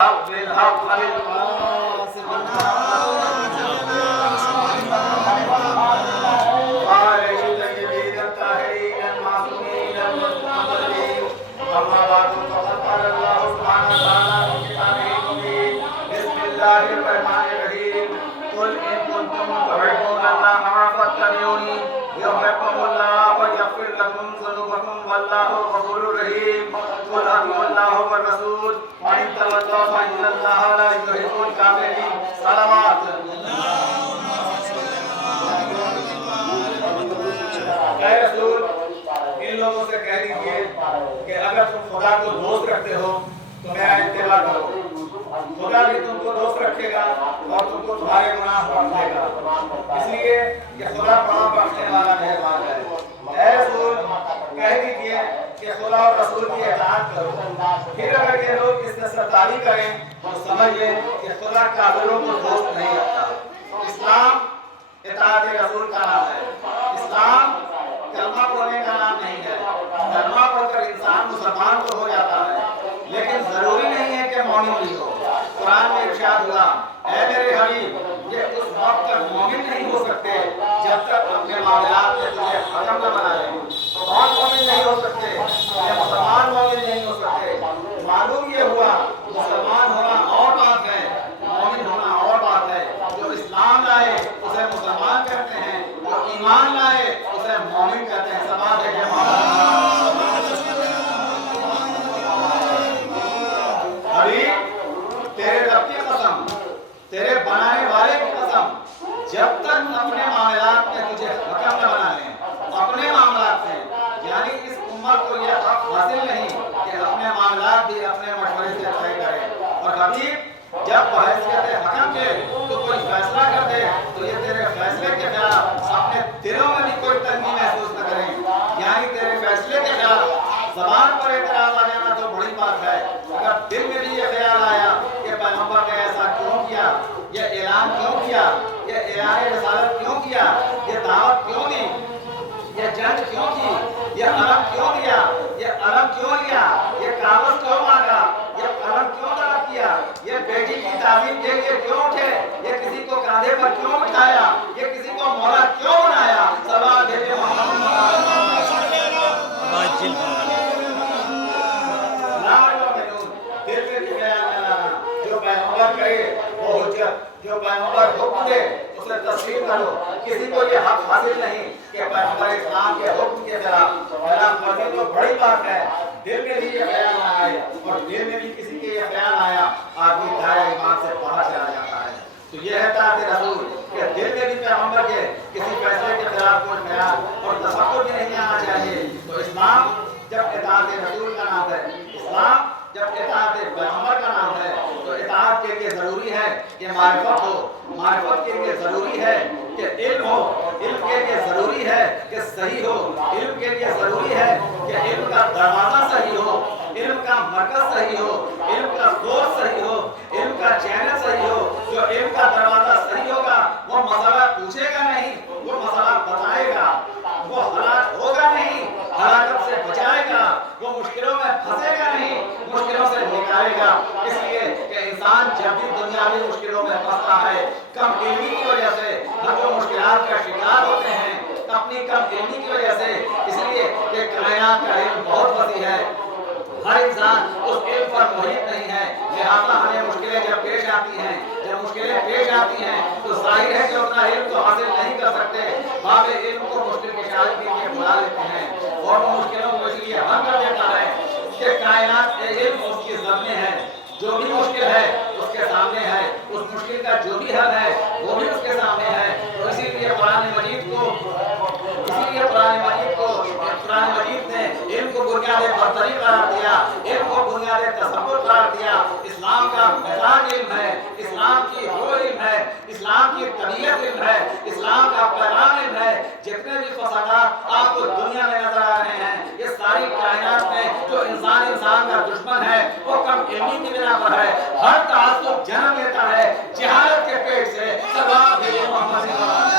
بالحق بالقاسم وعليه الطيبين الطاهرين المعصومين المجتبين. أما بعد فقد قال الله سبحانه وتعالى في كتابه المبين. بسم الله الرحمن الرحيم. قل إن كنتم تحبون الله فاتبعوني يحببكم الله ويغفر لكم ذنوبكم والله غفور رحيم. قل أطيعوا الله والرسول وإن تولوا فإن الله لا يحب الكافرين. صلوات. اے رسول ان لوگوں سے کہہ دیجئے کہ اگر تم خدا کو دوست رکھتے ہو تو میرا اتباع کرو. خدا بھی تم کو دوست رکھے گا اور تم کو تمہارے گناہ بخش دے گا، اس لیے کہ خدا بڑا بخشنے والا مہربان ہے. اے رسول کہہ دیجئے کہ خدا اور رسول کی اطاعت کرو. پھر اگر یہ لوگ اس سے سرداری کریں تو سمجھ لیں کہ خدا کافروں کو دوست نہیں رکھتا. اسلام اطاعت رسول کا نام ہے. اسلام کلمہ پڑھنے کا نام نہیں ہے. کلمہ پڑھ کر انسان مسلمان تو ہو جاتا ہے لیکن ضروری نہیں ہے کہ مومن بھی ہو. قرآن میں ارشاد ہوا اے میرے حبیب یہ اس وقت تک مومن نہیں ہو سکتے جب تک اپنے معاملات میں تجھے حکم نہ بنا لیں. اور مومن نہیں ہو سکتے یہ مسلمان مومن نہیں ہو سکتے. معلوم یہ ہوا مسلمان ہونا اور بات ہے، مومن ہونا اور بات ہے. جو اسلام لائے اسے مسلمان کہتے ہیں، جو ایمان لائے اسے مومن کہتے ہیں. سبحان اللہ. تیرے رب کی قسم، تیرے بنانے والے کی قسم، جب تک اپنے معاملات میں تجھے حکم نہ بنا لیں، اپنے معاملات میں، یعنی اس امت کو یہ حق حاصل نہیں کہ اپنے معاملات بھی اپنے مشورے سے طے کرے. اور حبیب جب بحیثیت حکم کے تو کوئی فیصلہ کر دے تو یہ تیرے فیصلے کے خلاف اپنے دلوں میں بھی کوئی تنگی محسوس نہ کریں. یعنی تیرے فیصلے کے خلاف زبان پر اعتراض آ جانا تو بڑی بات ہے، اگر دل میں بھی یہ خیال آیا کہ پیغمبر نے ایسا کیوں کیا، یہ اعلان کیوں کیا، یہ اعلان رسالت کیوں کیا، یہ دعوت کیوں دی، یہ جنگ کیوں کی، یہ علم کیوں دیا، یہ علم کیوں لیا، یہ کاغذ کیوں مانگا، یہ قلم کیوں طلب کیا، یہ بیٹی کی تعظیم کے لیے کیوں اٹھے، یہ کسی کو کاندھے پر کیوں بٹھایا، یہ کسی کو مولا کیوں بنایا. سوال بھیجے محمد جو پیغمبر کہے وہ حجت، جو پیغمبر حکم دے اسے تسلیم کرو. کسی کو یہ حق حاصل نہیں کہ پیغمبر اسلام کے حکم کے خلاف ورزی تو بڑی بات ہے. دل میں بھی یہ خیال نہ آئے، اور دل میں بھی کسی کے یہ خیال آیا آدمی دائرہ ایمان سے باہر چلا جاتا ہے. تو یہ ہے اطاعت رسول کہ دل میں بھی پیغمبر کے کسی فیصلے کے خلاف کوئی خیال اور تصور بھی نہیں آنا چاہیے. تو اسلام جب اطاعت رسول کا نام ہے، اسلام جب اطاعت پیغمبر کا نام ہے تو اطاعت کے لیے ضروری ہے کہ معرفت ہو، معرفت کے لیے ضروری ہے کہ علم ہو، علم کے لیے ضروری ہے کہ صحیح ہو، علم کے لیے ضروری ہے کہ علم کا دروازہ صحیح ہو، علم کا مرکز صحیح ہو، علم کا سورس صحیح ہو، علم کا چینل صحیح ہو. جو علم کا دروازہ صحیح ہوگا وہ مسئلہ پوچھے گا نہیں، وہ مسئلہ بتائے گا. وہ ہلاک ہوگا نہیں، ہلاکت سے بچائے گا. وہ مشکلوں میں پھنسے گا نہیں، مشکلوں سے نکالے گا. اس لیے کہ انسان جب بھی دنیاوی مشکلوں میں پھنستا ہے کم علمی کی وجہ سے ہم جو مشکلات کا شکار ہوتے ہیں اپنی کم علمی کی وجہ سے، اس لیے کہ کائنات کا علم بہت وسیع ہے، ہر انسان اس علم پر محیط نہیں ہے. لہذا ہمیں مشکلیں جب پیش آتی ہیں، جب مشکلیں پیش آتی ہیں تو ظاہر ہے کہ اتنا علم تو حاصل نہیں کر سکتے. باب علم کو مشکل کشائی کے لیے بلا لیتے ہیں اور وہ مشکلوں کو اس لیے حل کر دیتا ہے کہ کائنات کے علم اس کی ضد میں ہے. جو بھی مشکل ہے اس کے سامنے ہے، اس مشکل کا جو بھی حل ہے وہ بھی اس کے سامنے ہے. تو اسی لیے قرآن مجید نے علم کو بنیاد برتری قرار دیا، علم کو بنیاد تصور قرار دیا. اسلام کا مزاج علم ہے، اسلام کی روح علم ہے، اسلام کی طبیعت علم ہے، اسلام کا پیغام علم ہے. جتنے بھی فسادات آپ کو دنیا میں نظر آ رہے ہیں یہ ساری کائنات میں جو انسان کا دشمن ہے وہ کم علمی کی بنا پر ہے. ہر تعصب جنم لیتا ہے جہالت کے پیٹ سے. سبحان اللہ.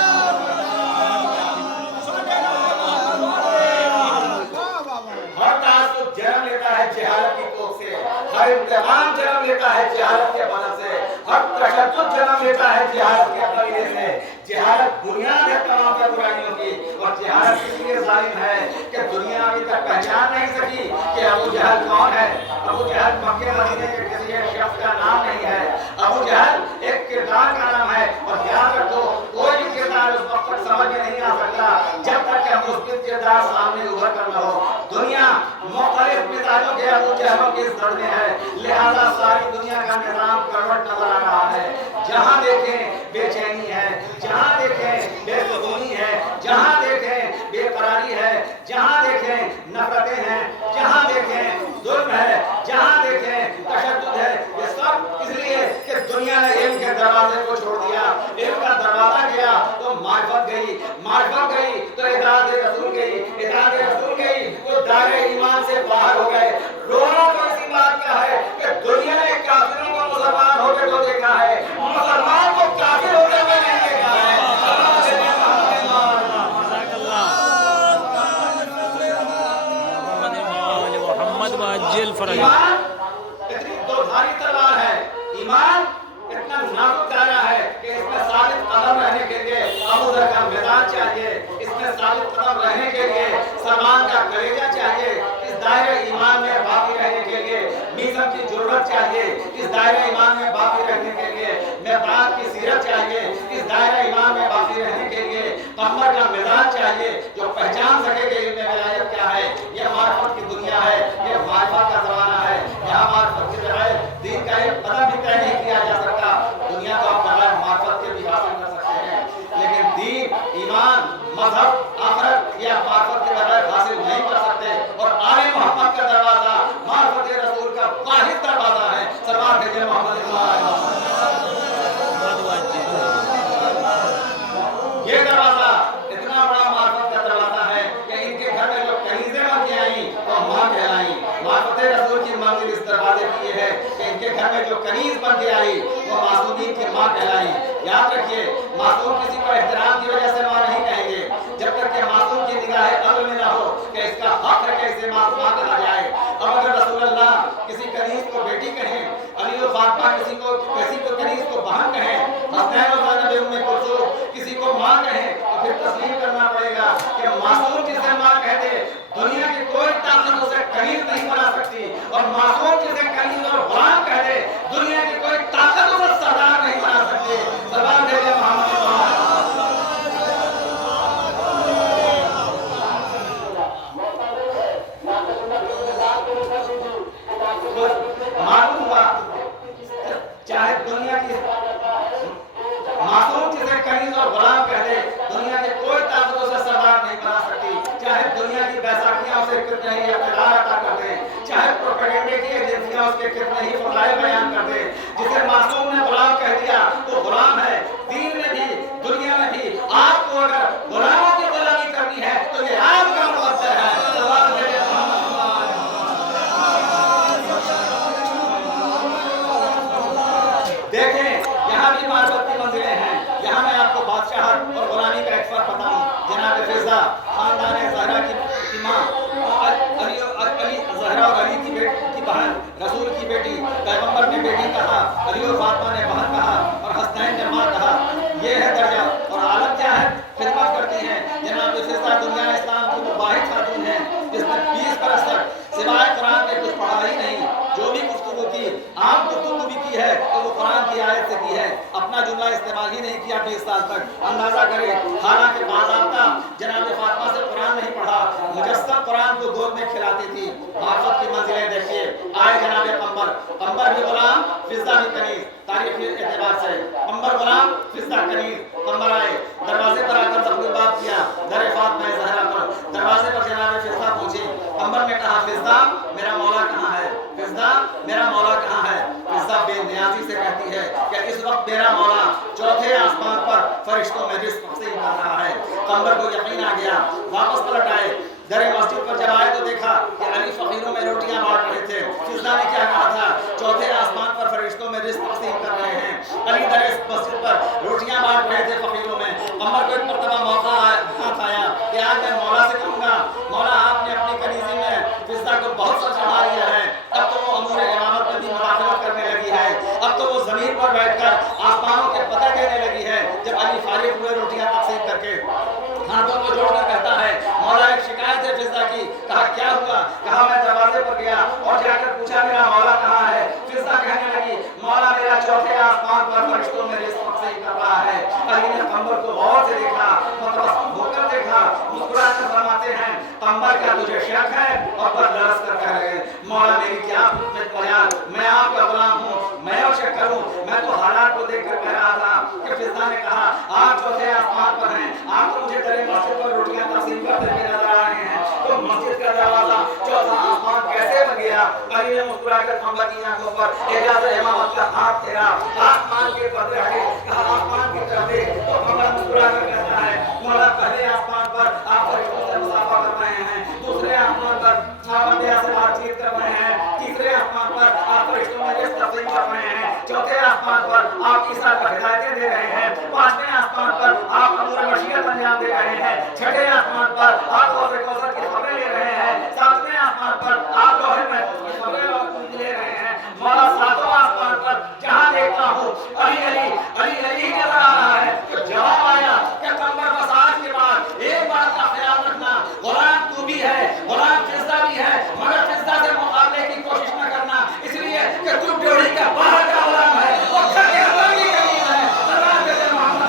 ہر تعصب جنم لیتا ہے جہالت کی کوکھ سے، ہر امتحان جنم لیتا ہے جہالت جہالت کے بدل سے، ہر تشدد جنم لیتا ہے جہالت کے قبیلے سے۔ جہالت بنیاد ہے تمام برائیوں کی، اور جہالت اس لیے ظالم ہے کہ دنیا ابھی تک پہچان نہیں سکی کہ ابو جہل کون ہے۔ ابو جہل مکے مدینے کے کسی ایک شخص کا نام نہیں ہے، ابو جہل ایک کردار کا نام ہے۔ اور یاد رکھو کوئی بھی کردار اس وقت تک سمجھ میں نہیں آ سکتا جب تک کہ مثبت کردار سامنے ابھر کر نہ ہو۔ دنیا مختلف مزاجوں کے ابو جہلوں کی زد میں ہے، لہذا ساری دنیا کا نظام کروٹ نظر آ رہا ہے۔ جہاں دیکھیں بے چینی ہے، جہاں دیکھیں بے سکونی ہے، جہاں دیکھیں بے قراری ہے، جہاں دیکھیں نفرتیں ہیں، جہاں دیکھیں ظلم ہے، جہاں دیکھیں تشدد ہے۔ یہ سب اس لیے کہ دنیا نے علم کے دروازے کو چھوڑ دیا۔ علم کا دروازہ گیا تو معرفت گئی، معرفت گئی تو اطاعت رسول گئی، اطاعت رسول گئی تو دائرہ ایمان سے باہر ہو گئے۔ رونا تو اسی بات کا ہے کہ دنیا نے کافروں کو مسلمان ہوتے تو دیکھا ہے، مسلمان کو کافر ہوتے ہوئے نہیں دیکھا ہے۔ ایمان اتنی دودھاری تلوار ہے، ایمان اتنا نازک دائرہ ہے کہ اس میں ثابت قدم رہنے کے لیے ابو ذر کا میدان چاہیے، اس میں ثابت قدم رہنے کے لیے سلمان کا کلیجہ چاہیے، اس دائرہ ایمان میں باقی رہنے کے لیے میزم کی ضرورت چاہیے، اس دائرہ ایمان میں باقی رہنے کے لیے مقداد کی سیرت چاہیے، اس دائرہ ایمان میں باقی رہنے کے لیے پیغمبر کا میدان چاہیے جو پہچان سکے کہ علم ولایت کیا ہے۔ یہ معرفت کی دنیا ہے، یہ معرفت کا زمانہ ہے، یہاں معرفت کے بغیر دین کا ایک قدم بھی طے نہیں کیا جا سکتا۔ دنیا کو آپ بغیر معرفت کے بھی حاصل کر سکتے ہیں، لیکن دین، ایمان، مذہب، آخرت یہ معرفت کے بغیر حاصل نہیں کر سکتے۔ اور آل محمد کا دروازہ معرفت رسول کا واحد دروازہ ہے۔ سلوات بھیجیں محمد یہ دروازہ اتنا بڑا معرفت کا دروازہ ہے کہ ان کے گھر میں جو کنیزیں بن کے آئیں وہ ماں کہلائیں۔ معرفت رسول کی منزل اس دروازے کی یہ ہے کہ ان کے گھر میں جو کنیز بن کے آئی وہ معصومین کی ماں کہلائیں۔ یاد رکھیے معصوم کسی کو احترام کی وجہ سے ماں نہیں کہیں گے جب تک کہ معصوم کی نگاہ عقل میں نہ ہو کہ اس کا حق ہے کہ اسے ماں کہا جائے۔ اب اگر رسول اللہ کسی کنیز کو بیٹی کہیں، علی و فاطمہ کسی کو کنیز کو بہن کہیں، حسنین و زینب ام کلثوم کسی کو ماں کہیں، تو پھر تسلیم کرنا پڑے گا کہ معصوم جسے ماں کہہ دے دنیا کی کوئی طاقت اسے کنیز نہیں بنا سکتی، اور معصوم جسے کنیز اور غلام کہہ دے دنیا کی کوئی طاقت اسے سردار نہیں بنا سکتی۔ سلام دے محمد معلوم ہوا چاہے دنیا کی معصوم جسے کنیز اور غلام کہہ دے دنیا کے کوئی طاقت اسے سردار نہیں بنا سکتی، چاہے دنیا کی بیساکھیاں اسے کتنے ہی اقتدار عطا کر دیں، چاہے پروپیگنڈے کی ایجنسیاں اس کے کتنے ہی فضائل بیان کر دیں۔ جسے معصوم نے غلام کہہ دیا تو غلام ہے، دین میں بھی دنیا میں بھی۔ آپ کو اگر غلاموں کی غلامی کرنی ہے تو یہ آپ کا مقدر ہے۔ دیکھیں یہاں بھی معرفت کی منزلیں ہیں۔ یہاں میں آپ کو بادشاہت اور غلامی کا ایک فرق بتاؤں۔ جناب فضا خاندان زہرا کی ماں، علی زہرا اور علی کی بہن، رسول کی بیٹی، پیغمبر نے بیٹی کہا، علی اور فاطمہ نے بہن کہا، اور حسنین نے ماں کہا۔ یہ ہے درجہ اور عالم کیا ہے؟ خدمت کرتی ہیں۔ جناب فضا دنیا اسلام کی وہ واحد خاتون ہیں جس نے 20 برس تک سوائے قرآن کے کچھ پڑھا ہی نہیں۔ جو بھی گفتگو کی، عام گفتگو بھی کی ہے تو وہ قرآن کی آیت سے کی ہے، اپنا جملہ استعمال ہی نہیں کیا 20 سال تک۔ اندازہ کریں، حالانکہ باضابطہ جناب فاطمہ سے قرآن نہیں پڑھا، مجسم قرآن کو گود میں کھلاتی تھی۔ معرفت کی منزلیں دیکھیے۔ آئے جناب قمر بھی غلام، فضا بھی کنیز۔ تاریخی اعتبار سے قمر غلام، فضا کنیز۔ قمر آئے، دروازے پر آ کر دخل الباب کیا، در فاطمہ زہرا پر۔ دروازے پر جناب فضا پہنچی۔ قمر نے کہا فضا میرا مولا کہاں ہے؟ فضا میرا مولا کہاں ہے؟ فضا بے نیازی سے کہتی ہے کہ اس وقت میرا مولا چوتھے آسمان پر فرشتوں میں رزق تقسیم کر رہا ہے۔ قمر کو یقین آ گیا، واپس پلٹ آئے۔ در مسجد پر جب آئے تو دیکھا کہ علی فقیروں میں روٹیاں بانٹ رہے تھے۔ فضا نے کیا کہا تھا؟ چوتھے آسمان پر فرشتوں میں رزق تقسیم کر رہے ہیں۔ علی در مسجد پر روٹیاں بانٹ رہے تھے فقیروں میں۔ قمر کو ایک مرتبہ موقع ہاتھ آیا کہ آج میں مولا سے کہوں گا، مولا آپ نے اپنی کنیزی میں فضا کو بہت سا چڑھا لیا ہے، اب تو وہ امور امامت میں بھی مداخلت کرنے لگی ہے، तो वो जमीन पर बैठकर आसमानों के पता देने लगी है। जब अली फारिग हुए रोटियां तकसीम करके, हाथों को जोड़कर कहता है, मौला एक शिकायत है फिजा की। कहा क्या हुआ? कहा मैं दरवाजे पर गया और जाकर पूछा मेरा मौला कहाँ है। फिजा कहने लगी, मौला मेरा चौथे आसमान पर फरिश्तों में रिज़्क़ तकसीम कर रहा है। अली ने कंबर को गौर से देखा, मुतबस्सिम होकर देखा, मुस्कुराकर फरमाते हैं, कंबर क्या तुझे शक है? और पर लरस कर कह रहे, मौला मेरी क्या बयान, मैं आपका गुलाम हूँ, मैं और शक करूँ? मैं तो हालात को देखकर कह रहा था कि फिजा ने कहा आप चौथे आसमान पर हैं, आप तो मुझे तेरे मस्जिद पर रोटियां तकसीम करते हुए नजर आ रहे हैं, तो मस्जिद का दरवाजा चौथा आसमान कैसे बन गया? अली ने मुस्कुराकर कंबर की आंखों पर एजाज़ इमामत का हाथ फेरा, आसमान के पर्दे हटे, कहा आसमान की तरफ देख। तो कंबर मुस्कुराकर कहता है, मौला पहले आसमान पर आप फरिश्तों से मुसाफा कर रहे हैं, दूसरे आसमान पर आप अंबिया से बातचीत कर रहे हैं, तीसरे आसमान पर आप फरिश्तों में रिज़्क़ तकसीम कर रहे हैं, चौथे आसमान पर आप ईसा को हिदायतें दे रहे हैं, पांचवें आसमान पर आप अमूर मशीयत अंजाम दे रहे हैं, छठे आसमान पर आप हौज़ कौसर की खबरें ले रहे हैं, सातवें आसमान पर आप लौहे महफूज़ की खबरें ले रहे हैं। मौला सातों आसमान पर जहाँ देखता हूँ अली अली अली अली नजर आ रहा है। तो जवाब आया कि कंबर बस आज के बाद एक बात का ख्याल रखना, गुलाम तू भी है, गुलाम फिजा भी है, मगर फिजा से मुकाबले की कोशिश न करना, इसलिए कि तू ड्योढ़ी का बाहर का गुलाम है, वो घर के अंदर की करीब है। सलाम दे दे मोहम्मद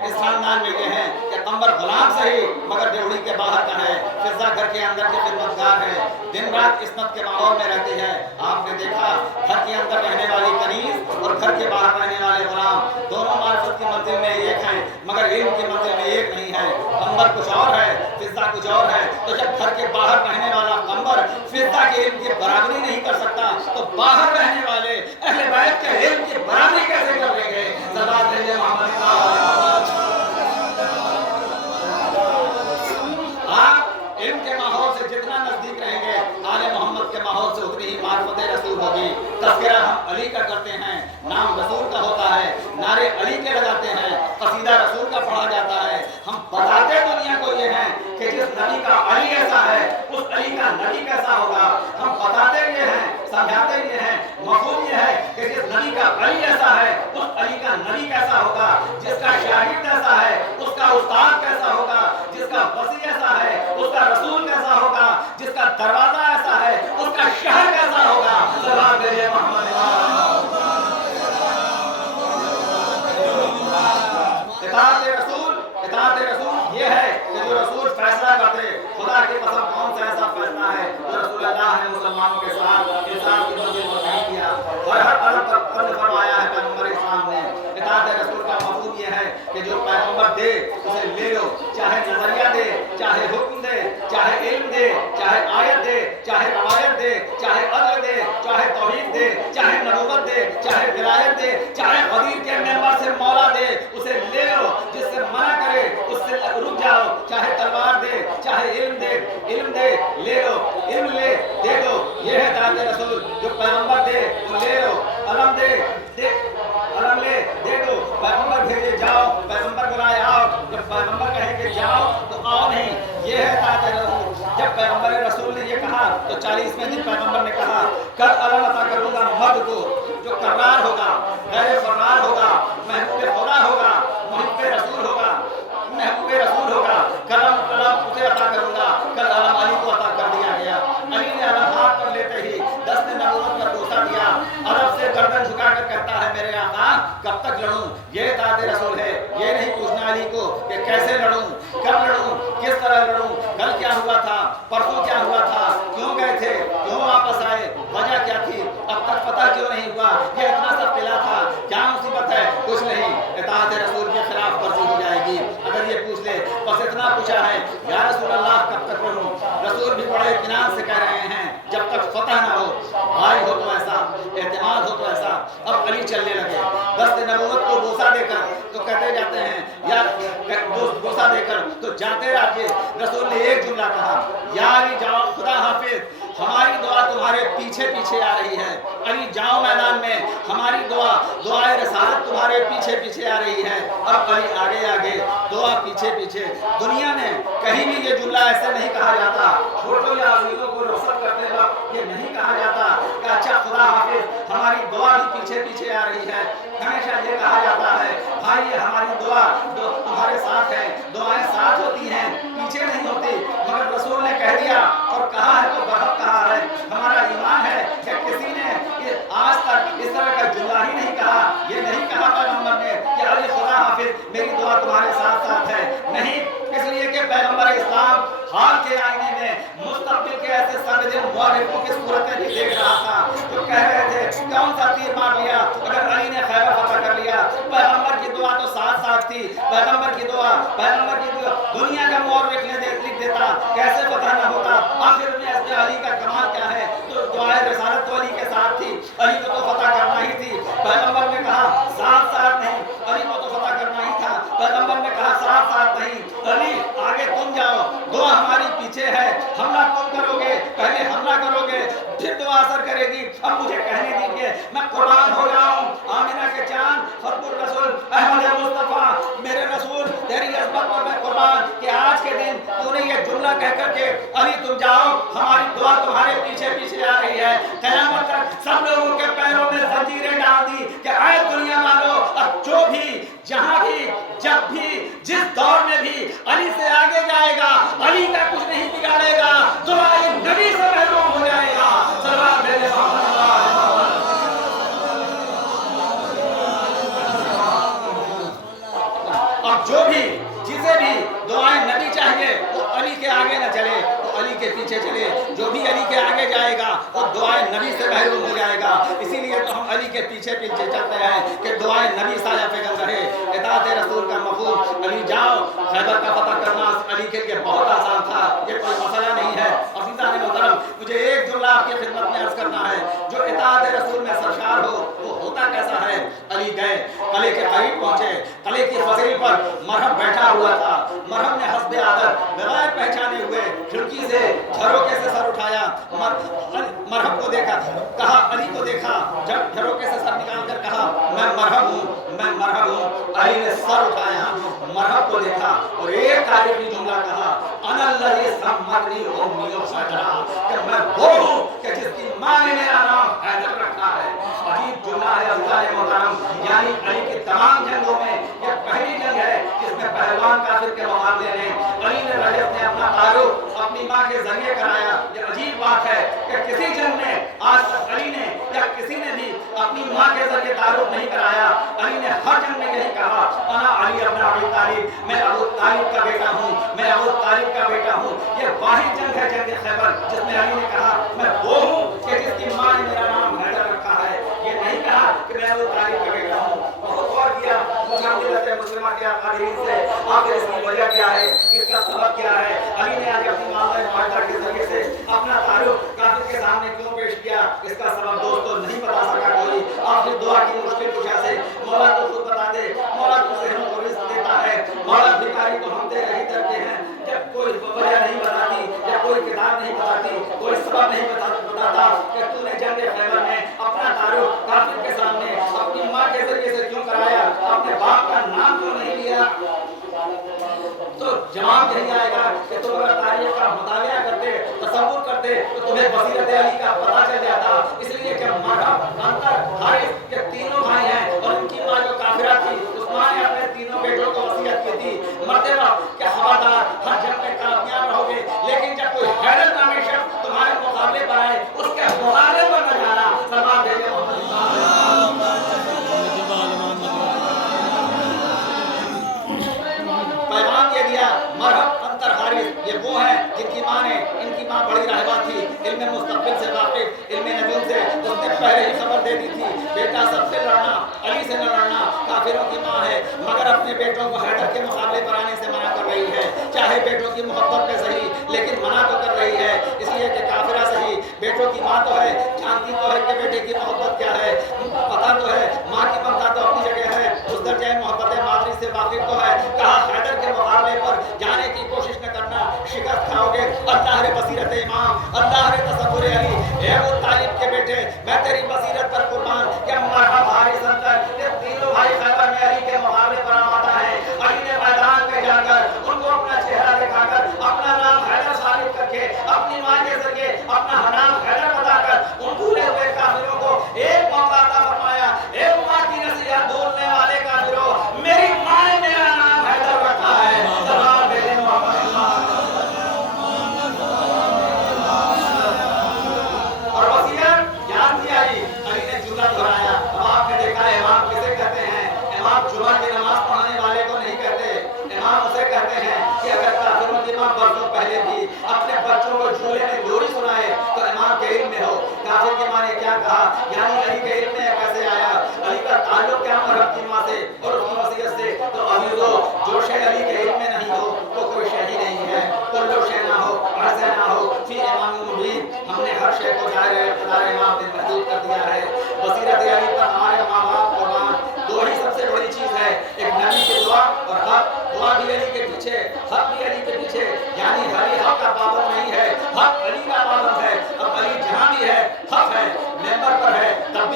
इस खानदान में ये हैं कि कंबर गुलाम सही मगर ड्योढ़ी के बाहर का है, फिजा घर के अंदर के खिदमतगार है, दिन रात इस्मत के माहौल में रहती है। आपने देखा घर के अंदर रहने वाली कनीज और घर के बाहर रहने वाले गुलाम दोनों मार्फत की मंजिल में एक हैं, मगर इल्म की मंजिल में एक नहीं है। कंबर कुछ और है, फिजा कुछ और है। तो जब घर के बाहर रहने वाला कंबर फिजा के इल्म की बराबरी नहीं कर सकता, तो बाहर रहने वाले अहले बैत के इल्म की बराबरी कैसे कर लेंगे? सलात भेजे मोहम्मद। आप इल्म के माहौल से जितना नजदीक रहेंगे, आले मोहम्मद के माहौल से उतनी ही मार्फत रसूल होगी। तज़किरा हम अली का करते हैं, नाम रसूल का होता है, नारे अली के लगाते हैं, कसीदा रसूल का पढ़ा जाता है। हम बताते दुनिया को ये हैं कि जिस नबी का अली ऐसा है, उस अली का नबी कैसा होगा। हम बताते ये हैं, समझाते ये हैं, मफहूम ये है कि जिस नबी का अली ऐसा है, उस अली का नबी कैसा होगा। जिसका शागिर्द ऐसा है, उसका उस्ताद कैसा होगा। जिसका वसी ऐसा है, उसका रसूल कैसा होगा। जिसका दरवाजा ऐसा है, उसका शहर कैसा होगा। सलाम भेजे मोहम्मद। इताअत रसूल ये है कि जो रसूल फैसला करते, खुदा की कसम कौन सा ऐसा फैसला है जो रसूल अल्लाह ने मुसलमानों के साथ इंसाफ की मंजिल पर नहीं किया और हर अदब पर फर्ज फरमाया है पैगंबर इस्लाम ने। इताअत रसूल का मफहूम ये है कि जो पैगंबर दे उसे ले लो, चाहे नजरिया दे, चाहे हुक्म दे, चाहे इल्म दे, चाहे आयत दे, चाहे रवायत दे, चाहे अदल दे, चाहे तौहीद दे, चाहे नबूवत दे, चाहे विलायत दे, चाहे गदीर के मेंबर से मौला दे, उसे ले लो। जिससे मना करे उससे रुक जाओ। चाहे तलवार दे, चाहे इल्म दे, ले लो, इल्म ले, दे दो। ये है इताअत रसूल। जो पैगंबर दे वो ले लो, अलम दे, अलम ले, दे दो। पैगंबर भेजे जाओ, पैगंबर बुलाए आओ, जब पैगंबर कहे कि जाओ तो आओ नहीं। ये है इताअत रसूल। जब पैगंबर रसूल ने ये कहा तो 40वें दिन पैगंबर ने कहा, कल अलम अता करूंगा मर्द को जो करार होगा, गैर फरार होगा, महबूब खुदा होगा, मुहिब्ब रसूल होगा, महबूब रसूल होगा। कलम उसे अता करूंगा। कल अलम अली को अता कर दिया गया। अली ने अलम हाथ पर लेते ही 10 ने नबूवत पर बोसा दिया। अरब से गर्दन झुकाकर कहता है, मेरे आका कब तक लड़ूं? ये इताअत रसूल है। ये नहीं पूछना अली को कि कैसे लड़ूं, कब लड़ूं, किस तरह लड़ूं, कल क्या हुआ था, परसों क्या हुआ था, क्यों गए थे, क्यों वापस आए, वजह क्या थी, अब तक पता क्यों नहीं हुआ, ये इतना सा किला था, क्या मुसीबत है? कुछ नहीं। इताअत रसूल के खिलाफ वर्जी हो जाएगी अगर ये पूछ ले। बस इतना पूछा है, या रसूल अल्लाह कब तक लड़ूं? रसूल भी बड़े इत्मीनान से कह रहे हैं, जब तक फतह ना हो, भाई हो तो ऐसा, एतमाद हो तो ऐसा। अब अली चलने लगे। दस्त नबूवत को बोसा देकर तो कहते जाते हैं, या बोसा देकर तो जाते रहिए। रसूल ने एक जुमला कहा, या अली जाओ, खुदा हाफिज, हमारी दुआ तुम्हारे पीछे पीछे आ रही है। अली जाओ मैदान में, हमारी दुआ दुआए रसालत तुम्हारे पीछे पीछे आ रही है। अब अली आगे आगे, दुआ पीछे पीछे। दुनिया में कहीं भी ये जुमला ऐसे नहीं कहा जाता, छोटों या अजीजों को रुखसत करते वक्त ये नहीं कहा जाता कि अच्छा खुदा हाफिज, हमारी दुआ भी पीछे पीछे आ रही है। हमेशा ये कहा जाता है भाई ये हमारी दुआ तुम्हारे साथ है, दुआएं साथ होती हैं, पीछे नहीं होती। मगर रसूल ने कह दिया और कहा है तो बहुत कहा है। हमारा ईमान है कि किसी ने आज तक इस तरह का जुमला ही नहीं कहा, ये नहीं कहा पैगंबर ने कि अली खुदा हाफिज मेरी दुआ तुम्हारे साथ साथ है। नहीं, इसलिए कि पैगंबर इस्लाम हाल के आईने में मुस्तकबिल के ऐसे साजिद मुआरिफों की सूरतें भी देख रहा था जो कह रहे थे कौन सा तीर मार लिया अगर अली ने खैबर फतह कर लिया। पैगंबर की दुआ तो साथ साथ थी, पैगंबर की दुआ दुनिया का मोहर लिख देता, कैसे पता न होता। आखिर में इसमें अली का कमाल क्या है, तो दुआए रसालत तो अली के साथ थी, अली को तो फतह करना ही थी। पैगंबर ने कहा साथ साथ नहीं, अली को तो फतह करना ही था। पैगंबर ने कहा साथ साथ नहीं, अली आगे तुम जाओ, दुआ हमारी पीछे है, हमला तुम करोगे, पहले हमला करोगे फिर दुआ असर करेगी। अब मुझे कहने दीजिए, मैं कुर्बान हो जाऊं आमिना के चांद फरपुर रसूल अहमद मुस्तफा, मेरे रसूल तेरी अज़मत पर मैं कुर्बान कि आज के दिन तूने ये जुमला कह करके अली तुम जाओ, हमारी दुआ तुम्हारे पीछे पीछे आ रही है। क़यामत तक सब लोगों के पैरों में जंजीरें डाल दी कि आए दुनिया वालों, अब जो भी जहां भी जब भी जिस दौर में भी अली से आगे जाएगा, अली का कुछ नहीं बिगाड़ेगा, दुआए नबी से महरूम हो जाएगा। अब जो भी जिसे भी दुआएं नबी चाहिए वो अली के आगे न चले, तो अली के पीछे चले। जो भी अली के आगे जाएगा वो दुआएं नबी से महरूम हो जाएगा। इसीलिए तो हम अली के पीछे पीछे चलते हैं कि दुआएं नबी साया फिगन रहे। इताअत रसूल का मफ़हूम, अली जाओ, खैबर का फतह करना अली के लिए बहुत आसान था, ये कोई मसला नहीं है। अज़ीज़ान मोहतरम, मुझे एक जुमला आपकी खिदमत में अर्ज़ करना है, जो इताअत रसूल में सरशार हो वो होता कैसा है। अली गए, कले के करीब पहुंचे, कले की फजील पर मरहब बैठा हुआ था। मरहब ने हस्बे आदत बगैर पहचाने हुए खिड़की से झरोके से सर उठाया, मरहब को देखा, कहा अली को देखा, जब झरोके से सर निकाल कर कहा मैं मरहब हूँ, मैं मरहब हूँ। अली ने सर उठाया, मरहब को देखा और एक तारीफी जुमला कहा, अनल्लज़ी सम्मतनी उम्मी फ़जरा, कि मैं वो हूँ कि जिसकी माँ ने मेरा नाम हैदर रखा है। अजीब जुमला है अज़ीज़ान मोहतरम, यानी अली की तमाम जंगों में ये पहली जंग है जिसमें पहलवान काफिर के मुकाबले ने अली ने रजत ने अपना तारुफ अपनी माँ के जरिए कराया। ये अजीब बात है कि किसी जंग में आज तक अली ने या किसी ने भी अपनी माँ के जरिए तारुफ नहीं कराया। अली ने हर जंग में यही कहा, अना अली इब्न अबी तालिब, मैं अबू तालिब का बेटा हूँ, मैं अबू तालिब का बेटा हूँ। ये वाहिद जंग है जंग खैबर जिसमें अली ने कहा मैं वो हूँ कि जिसकी माँ ने मेरा नाम हैदर रखा है। ये नहीं कहा कि मैं अबू तालिब का बेटा हूँ। बहुत गौर किया मुस्लिमा के आखिरीन से, आखिर इसकी वजह क्या है, इसका सबब क्या है। अली ने आज अपनी मामला मुआहदा के जरिए से अपना तारुफ काफिर के सामने क्यों पेश किया, इसका सबब दोस्तों नहीं बता सका कोई। आखिर दुआ की मुश्किल कुशा से मौला तो खुद बता दे, मौला तो सेहरों को रिज़्क़ देता है, मौला भिखारी को हम दे रही करते हैं। जब कोई वजह नहीं बताती या कोई किताब नहीं बताती, कोई सबब नहीं बताता कि तूने जंग खैबर में अपना तारुफ काफिर के सामने अपनी माँ के जरिए से क्यों कराया, अपने बाप का नाम क्यों नहीं लिया, तो जवाब यही आएगा कि तुम अगर तारीख का मुताबिया करते, तसव्वुर करते, तो तुम्हें बसीरत अली का पता चल जाता। इसलिए कि मरहब, अंतर, हारिस के तीनों भाई हैं और उनकी माँ जो काफिरा थी, उस्मान ने अपने तीनों बेटों को वसीयत की थी, मरते वक्त कि खबरदार हर जंग में कामयाब रहोगे, लेकिन जब कोई हैरत नामी शख्स तुम्हारे मुकाबले पर आए उसके मुकाबले पर न जाना। सलाम भेजे पैगाम ये दिया, मरहब अंतर हारिस ये वो है जिनकी माँ ने, इनकी माँ बड़ी रहबा थी, इल्म मुस्तक़बिल से वाकिफ, इल्म नजूम से, उसने पहले ही खबर दे दी थी बेटा सबसे लड़ना, अली से न लड़ना, काफिरों की माँ है, मगर अपने बेटों को हैदर के मुकाबले पर आने से मना कर रही है। चाहे बेटों की मोहब्बत पे सही, लेकिन मना तो कर रही है, इसलिए कि काफिरा सही, बेटों की माँ तो है, जानती तो है कि बेटे की मोहब्बत क्या है, पता तो है, माँ की ममता तो अपनी जगह है, उस दर्जे मोहब्बत मादरी से वाकिफ तो है। कहा हैदर के मुकाबले पर जाने की कोशिश न करना, शिकस्त खाओगे। अल्लाह रे बसीरत इमाम, अल्लाह रे तसव्वुर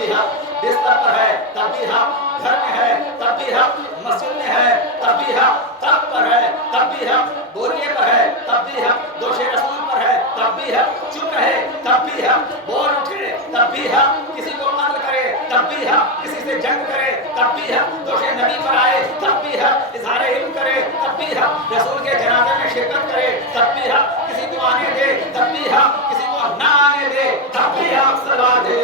بھی حق، بستر پر ہے تب بھی حق، گھر میں ہے تب بھی حق، مسجد میں ہے تب بھی حق، تخت پر ہے تب بھی حق، بوریے پر ہے تب بھی حق، دوش رسول پر ہے تب بھی حق، چپ رہے تب بھی حق، بول اٹھے تب بھی حق، کسی کو قتل کرے تب بھی حق، کسی سے جنگ کرے تب بھی حق، دوش نبی پر آئے تب بھی حق، اظہار علم کرے تب بھی حق، رسول کے جنازے میں شرکت کرے تب بھی حق، کسی کو آنے دے تب بھی حق، کسی کو نہ آنے دے تب بھی حق، صلوات ہے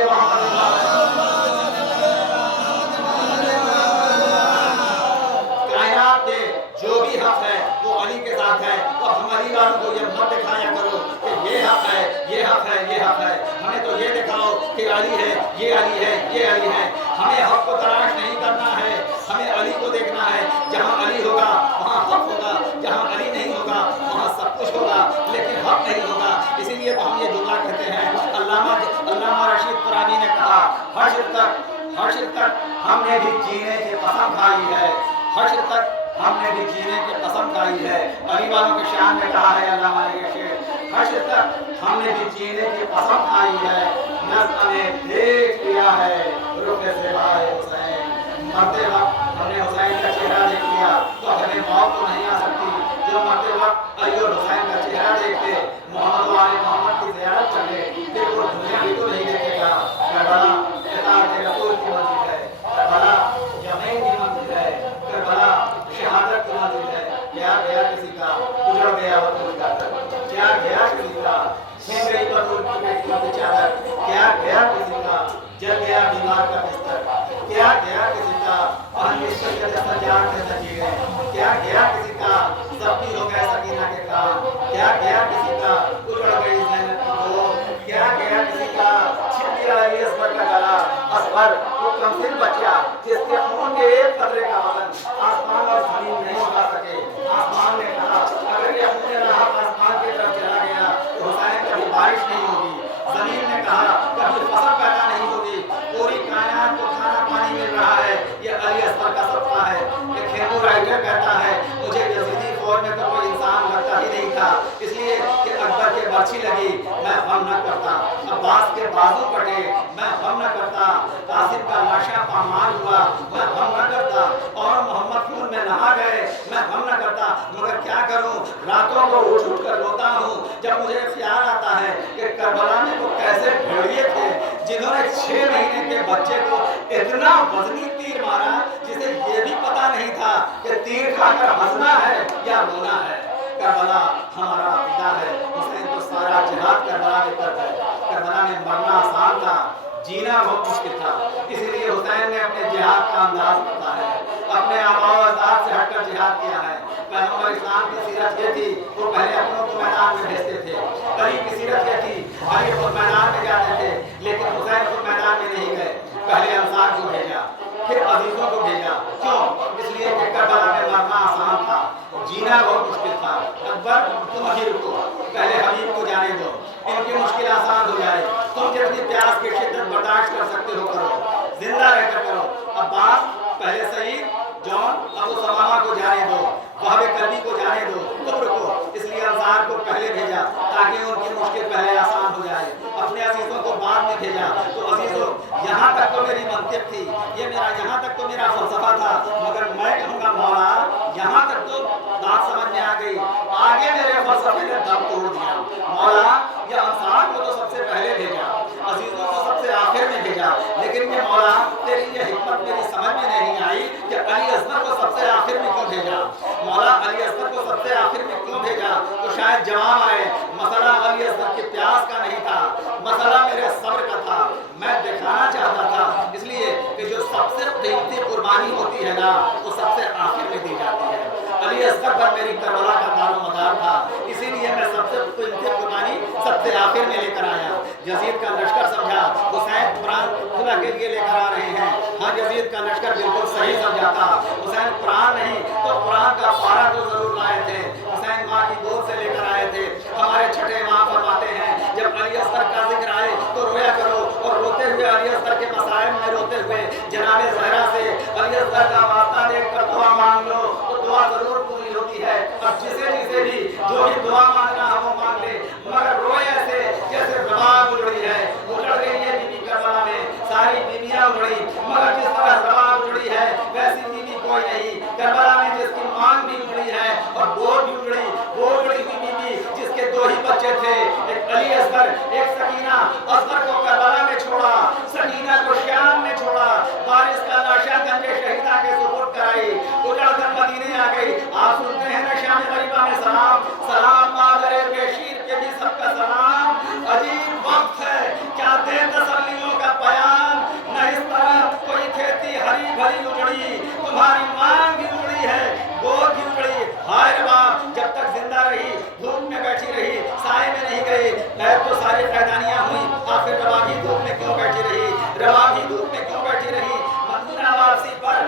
کائنات میں جو بھی حق ہے وہ علی کے ساتھ ہے، اور ہم علی والوں کو یہ مت دکھایا کرو کہ یہ حق ہے، یہ حق ہے، یہ حق ہے، ہمیں تو یہ دکھاؤ کہ علی ہے، یہ علی ہے، یہ علی ہے، ہمیں حق کو تلاش نہیں کرنا ہے، ہمیں علی کو دیکھنا ہے، جہاں علی ہوگا وہاں حق ہوگا، جہاں علی نہیں ہوگا وہاں سب کچھ ہوگا لیکن حق نہیں ہوگا، اسی لیے تو ہم یہ جملہ کہتے ہیں، علامہ رشید قرآنی نے کہا حشر تک ہم نے بھی جینے کی قسم کھائی ہے، حشر تک ہم نے بھی جینے کی قسم کھائی ہے، علی والوں کے شان میں کہا ہے علامہ نے یہ شعر، حشر تک ہم نے بھی جینے کی قسم کھائی ہے، نظم نے دیکھ لیا ہے رخ زیبائے حسین، مرتے وقت ہم نے حسین کا چہرہ دیکھ لیا تو ہمیں موت تو نہیں آ سکتی، جو مرتے وقت علی اور حسین کا چہرہ دیکھتے محمد و آل محمد کی زیارت کرے پھر وہ دنیا بھی تو نہیں دیکھے گا، کربلا اطاعت رسول کی منزل ہے، کربلا یمین کی منزل ہے، کربلا شہادت کی منزل ہے، کیا گیا کسی کا اجڑ گیا بطول کا گھر، کیا گیا کسی کا چھن گئی بطول کی بیٹیوں کی چادر، کیا گیا کسی کا جل گیا بیمار کا بستر، کیا گیا کسی کا پانی سجدہ سجاد کے زنجیریں، کیا گیا کسی کا زخمی ہو گئے سکینہ کے کام، کیا گیا کسی کا اجڑ گئی زینب کی گود، کیا گیا کسی کا چھن گیا علی اصغر کا گلا، اصغر وہ کمسن بچہ جس کے خون کے ایک قطرے کا وزن آسمان اور زمین نہیں اٹھا سکے، آسمان نے کہا اگر یہ خون راہ آسمان کی طرف چلا گیا تو حسین کبھی بارش نہیں ہوگی، زمین نے کہا کبھی فصل پیدا نہیں ہوگی، پوری کائنات کو کھانا پانی مل رہا ہے، یہ علی اصغر کا صدقہ ہے، ایک ہندو رائٹر کہتا ہے مجھے یزیدی فوج میں تو کوئی انسان لگتا ہی نہیں تھا، اس لیے کہ اکبر کے برچھی لگی میں غم نہ کرتا، عباس کے بازو کٹے میں غم نہ کرتا، قاسم کا لاشا پامال ہوا میں غم نہ کرتا، اور محمد خون میں نہا گئے میں غم نہ کرتا، مگر کیا کروں راتوں کو اٹھ کر روتا ہوں جب مجھے خیال آتا ہے کہ کربلا میں وہ کیسے بھیڑیے تھے جنہوں نے 6 مہینے کے بچے کو اتنا وزنی تیر مارا جسے یہ بھی پتا نہیں تھا کہ تیر کھا کر ہنسنا ہے یا رونا ہے، کربلا ہمارا عقیدہ ہے، حسین تو سارا جہاد کربلا میں کر گئے، کربلا میں مرنا آسان تھا، جینا بہت مشکل تھا، اسی لیے حسین نے اپنے جہاد کا انداز بتا ہے، اپنے آباء و اجداد سے ہٹ کر جہاد کیا ہے، پیغمبر اسلام کی سیرت یہ تھی وہ پہلے اپنوں کو میدان میں بھیجتے تھے، علی کی سیرت یہ تھی علی خود میدان میں جاتے تھے لیکن حسین خود میدان میں نہیں گئے، پہلے انصار کو بھیجا پھر عزیزوں کو بھیجا، کیوں؟ اس لیے کہ کربلا میں مرنا آسان تھا، جینا بہت مشکل تھا، اکبر تم ابھی رکو پہلے حبیب کو جانے دو، ان کی مشکل آسان ہو جائے، تم جتنی پیاس کی شدت برداشت کر سکتے ہو کرو، زندہ رہ کر کرو، عباس پہلے سعید جون ابو سمامہ کو جانے دو، وہب کلبی کو جانے دو، تم رکو، اس لیے انصار کو پہلے بھیجا تاکہ ان کی مشکل پہلے آسان ہو جائے، اپنے عزیزوں کو بعد میں بھیجا، تو عزیزوں یہاں تک تو میری منطق تھی، یہاں تک تو میرا فلسفہ تھا، مگر میں کہوں گا مولا یہاں تک تو بات سمجھ میں آ گئی، آگے میرے فلسفے نے دم توڑ دیا، مولا یہ انصار کو تو سب سے پہلے بھیجا، عزیزوں کو سب سے آخر میں بھیجا، لیکن یہ مولا تیری یہ حکمت میری سمجھ میں نہیں آئی کہ علی اصغر کو سب سے آخر میں کیوں بھیجا، مولا علی اصغر کو سب سے آخر میں کیوں بھیجا، تو شاید جواب آئے مسئلہ علی اصغر کی پیاس کا نہیں تھا، مسئلہ میرے صبر کا تھا، میں دکھانا چاہتا تھا، اس لیے کہ جو سب سے قیمتی قربانی ہوتی ہے نا وہ سب سے آخر میں دی جاتی ہے، علی اصغر پر میری کربلا کا دار و مدار تھا، اسی لیے میں سب سے قیمتی قربانی سب سے آخر میں لے کر آیا، یزید کا لشکر سمجھا حسین قرآن خدا کے لیے لے کر آ رہے ہیں، ہاں یزید کا لشکر بالکل صحیح سمجھا تھا، حسین قرآن نہیں تو قرآن کا پارہ تو ضرور لائے تھے، حسین ماں کی گود سے لے کر آئے تھے، ہمارے چھٹے ماں فرماتے ہیں جب علی اصغر کا ذکر آئے تو رویا کرو، اور روتے ہوئے علی اصغر کے مسائل میں روتے ہوئے جناب زہرا سے علی اصغر کا واسطہ دیکھ کر دعا مانگ لو تو دعا ضرور پوری ہوتی ہے، اور جسے بھی جو بھی دعا مانگنا ہے وہ مانگ لے، مگر روئے ایسے جیسے زبان اجڑی ہے، اجڑ گئی ہے بی بی کربلا میں، ساری بیویاں कर एक सकीना असगर को करबला में छोड़ा, सकीना को शाम में छोड़ा, बारिश का लाशा गंजे शहीदा के सुपुर्द कराई, उजड़ कर मदीने आ गई। आप सुनते हैं ना शाम गरीबा में सलाम, सलाम मादरे बेशीर के भी सबका सलाम। अजीब वक्त है, क्या दे तसल्लियों का बयान, न इस तरह कोई खेती हरी भरी उजड़ी, तुम्हारी मांग भी उजड़ी है, गोद भी उजड़ी। हाय रबाब, जब तक जिंदा रही धूप में बैठी रही, साए में नहीं गई, मैं तो सारी पैदानियां हुई, आखिर रबाब ही धूप में क्यों बैठी रही, रबाब ही धूप में क्यों बैठी रही। मदीना वापसी पर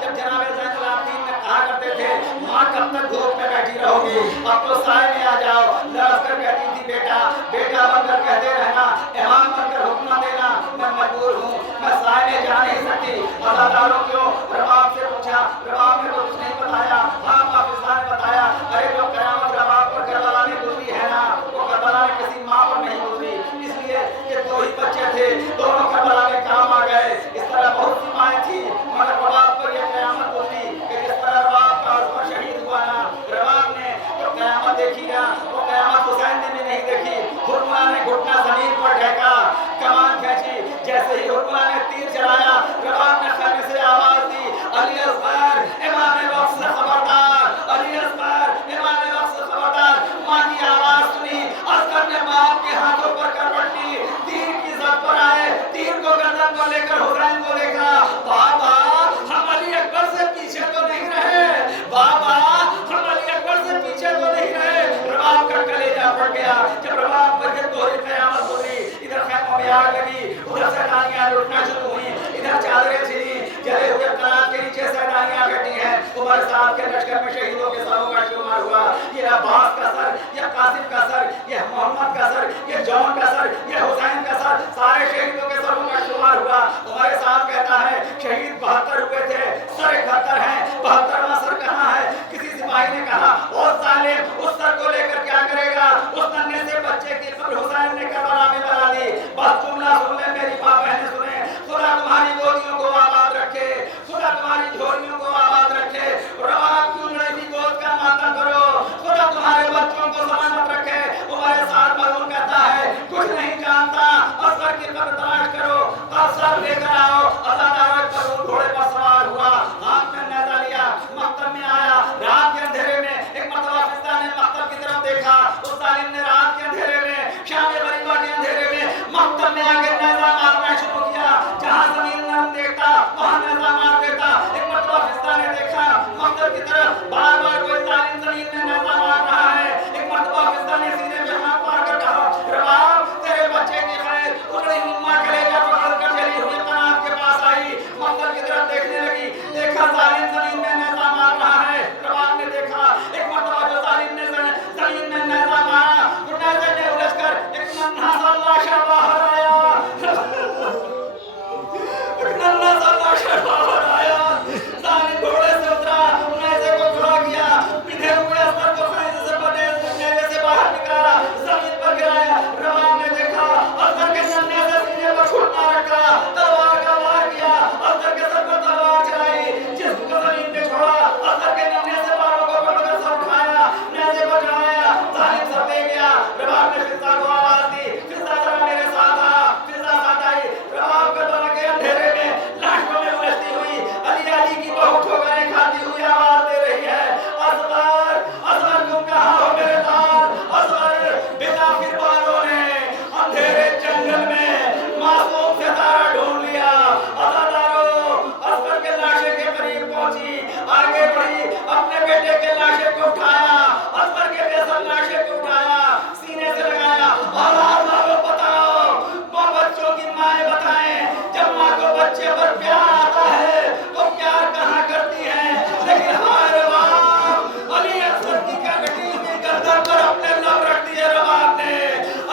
जब जनाब ज़ैनुल आबिदीन ने कहा करते थे, माँ कब तक धूप में बैठी रहोगी, अब तो साए में आ जाओ, लड़स कर कहती थी बेटा, बेटा बनकर कहते रहना, इमाम बनकर हुक्म देना, मैं मजबूर हूँ, मैं साए में जा नहीं सकती। अज़ादारों क्यों, रबाब से पूछा, रबाब ने तो कुछ नहीं बताया। हाँ, पाकिस्तान ने बताया, अरे जो क़यामत रबाब पर करबला में गुजरी है ना, वो करबला में किसी माँ पर नहीं गुजरी, इसलिए कि दो ही बच्चे थे, दोनों करबला में काम आ गए। इस तरह बहुत सी माएँ थी, मगर रबाब पर यह क़यामत गुजरी कि जिस तरह रबाब का उसमें शहीद हुआ ना, रबाब ने जो क़यामत देखी ना, वो क़यामत हुसैन ने भी नहीं देखी। हुर्मुला ने घुटना ज़मीन पर ढका, कमान खींची, जैसे ही हुर्मुला ने तीर चलाया, रबाब ने खैमे से आवाज़ दी, अली असगर इमाम वक्त से खबरदार, अली असगर इमाम वक्त से खबरदार। माँ की आवाज़ सुनी, असगर ने बाप के हाथों पर करवट ली, तीर की ज़द पर आए, तीर को गर्दन पर लेकर हुसैन को देखा, बाबा हम अली अकबर से पीछे तो नहीं रहे, बाबा हम अली अकबर से पीछे तो नहीं रहे। रबाब का कलेजा फट गया जब रबाब पर ये दोहरी क़यामत गुजरी। इधर खैमों में आग लगी, उधर से गालियां लुटना शुरू हुई, इधर चादरें छिनी, जले हुए कनात के नीचे सैलानियां बैठी हैं। उमर साहब के लश्कर में शहीदों के सरों का शुमार हुआ, ये अब्बास का सर, ये कासिम का सर, ये मोहम्मद का सर, ये जॉन का सर, ये हुसैन का सर, सारे शहीदों के सरों का शुमार हुआ। उमर साहब कहता है शहीद 72 हुए थे, सर 71 हैं, 72वां सर कहाँ है। किसी सिपाही ने कहा, ओ जालिम उस सर को लेकर क्या करेगा, उस नन्हे से बच्चे की कब्र हुसैन ने करबला में बना दी। बस जुमला सुन ले मेरी माँ बहनें सुने, खुदा तुम्हारी गोदियों को आबाद रखे, खुदा तुम्हारी झोलियों को आबाद रखे, रबाब की उजड़ी गोद का मातम करो, खुदा तुम्हारे बच्चों को सलामत रखे। तुम्हारे साथ मजलूम कहता है कुछ नहीं जानता, असगर की कब्र तलाश करो, कल सर लेकर आओ। अज़ादार पर घोड़े पर सवार हुआ, हाथ में नेज़ा लिया, मकतब में आया। रात के अंधेरे में एक मरतबा फिज़ा ने मकतब की तरफ देखा, उस जालिम ने रात के अंधेरे में, शाम गरीबा के अंधेरे में मकतब में आके नेज़ा मारना शुरू किया। जहाँ ज़मीन नरम देखता वहाँ नेज़ा मार देता। एक मरतबा फिज़ा ने देखा मकतब की तरफ, बार-बार कोई जालिम ज़मीन में नेज़ा मार रहा है। एक मरतबा फिज़ा ने सीने में हाथ मार कर कहा, रबाब तेरे बच्चे की खैर। उजड़ी हुई माँ कलेजा पकड़कर जली हुई कनात के पास आई, मकतब की तरफ देखने लगी, देखा जालिम ज़मीन में नेज़ा मार रहा है। रबाब ने देखा एक मरतबा जो जालिम ने ज़मीन में नेज़ा मारा, तो नेज़े में उलझकर एक नन्हा सा लाशा बाहर आया, एक नन्हा सा लाशा बाहर आया। जालिम घोड़े से उतरा, नेज़े को खड़ा किया, बिधे हुए असर को खैमे से बने नेज़े से बाहर निकाला, ज़मीन पर गिराया। रबाब ने देखा असर के नन्हे से सीने पर घुटना रखा, तलवार का वार किया, असर के सर पर तलवार चलाई, जिस्म को ज़मीन पे छोड़ा, असर के नन्हे से बालों को पकड़कर सर उठाया, नेज़े पर चढ़ाया, जालिम सर दे गया। रबाब ने फिज़ा को आवाज़ दी, फिज़ा जरा मेरे साथ आ। फिज़ा साथ आई, रबाब करबला के अंधेरे में लाशों में उलझती हुई अली की बहू ठोकरें खाती हुई आवाज़ दे रही है, असगर असगर तुम कहाँ हो मेरे लाल, असगर। बेताफिर बालों ने अंधेरे जंगल में मासूम सितारा ढूंढ लिया। अज़ादारों असगर के लाशे के करीब पहुंची, आगे बढ़ी, अपने बेटे के लाशे को उठाया, असगर के बेसर लाशे को उठाया, सीने से लगाया। औलाद वालों बताओ, बच्चों की माएँ बताएं, जब माँ को बच्चे पर प्यार आता है तो प्यार कहाँ करती है। लेकिन हमारे बाप अली असगर की कटी हुई गर्दन पर अपने लब रख दिए। रबाब ने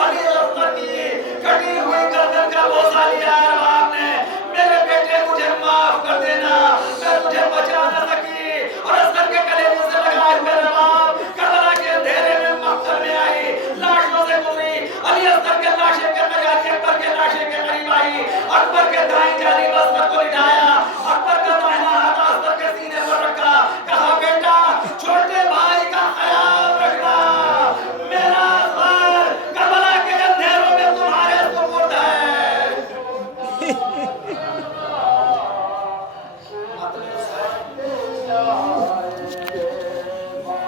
अली असगर की कटी हुई गर्दन का बोझा लिया। रबाब ने, मेरे बेटे मुझे माफ कर देना, मैं तुझे बचा न सकी। और असगर के कलेजे से लगाए हुए रबाब करबला के अंधेरे में मकतब में आई, लाशों से गुजरी। अली असगर के लाशे के करीब, अकबर के लाशे के करीब आई, अकबर के दाएं